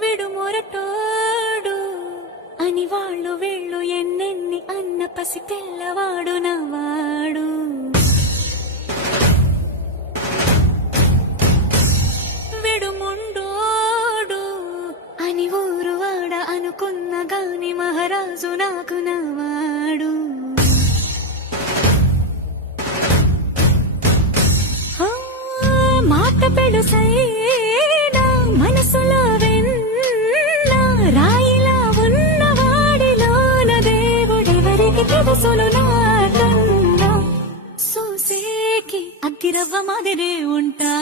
విడు మొరటోడు అని వాళ్ళు వీళ్ళు ఎన్నెన్ని అన్న పసి పిల్లవాడు నవాడు. విడు ముండోడు అని ఊరు వాడ అనుకున్న గాని మహారాజు నాకు నవాడు. మాట పెడుసైనా మనసులో వెన్న రాయిలా ఉన్నవాడిలోన దేవుడెవరికి తెలుసులు నాకన్నా. సూసేకి అగ్గిరవ్వ మాదిరే ఉంటా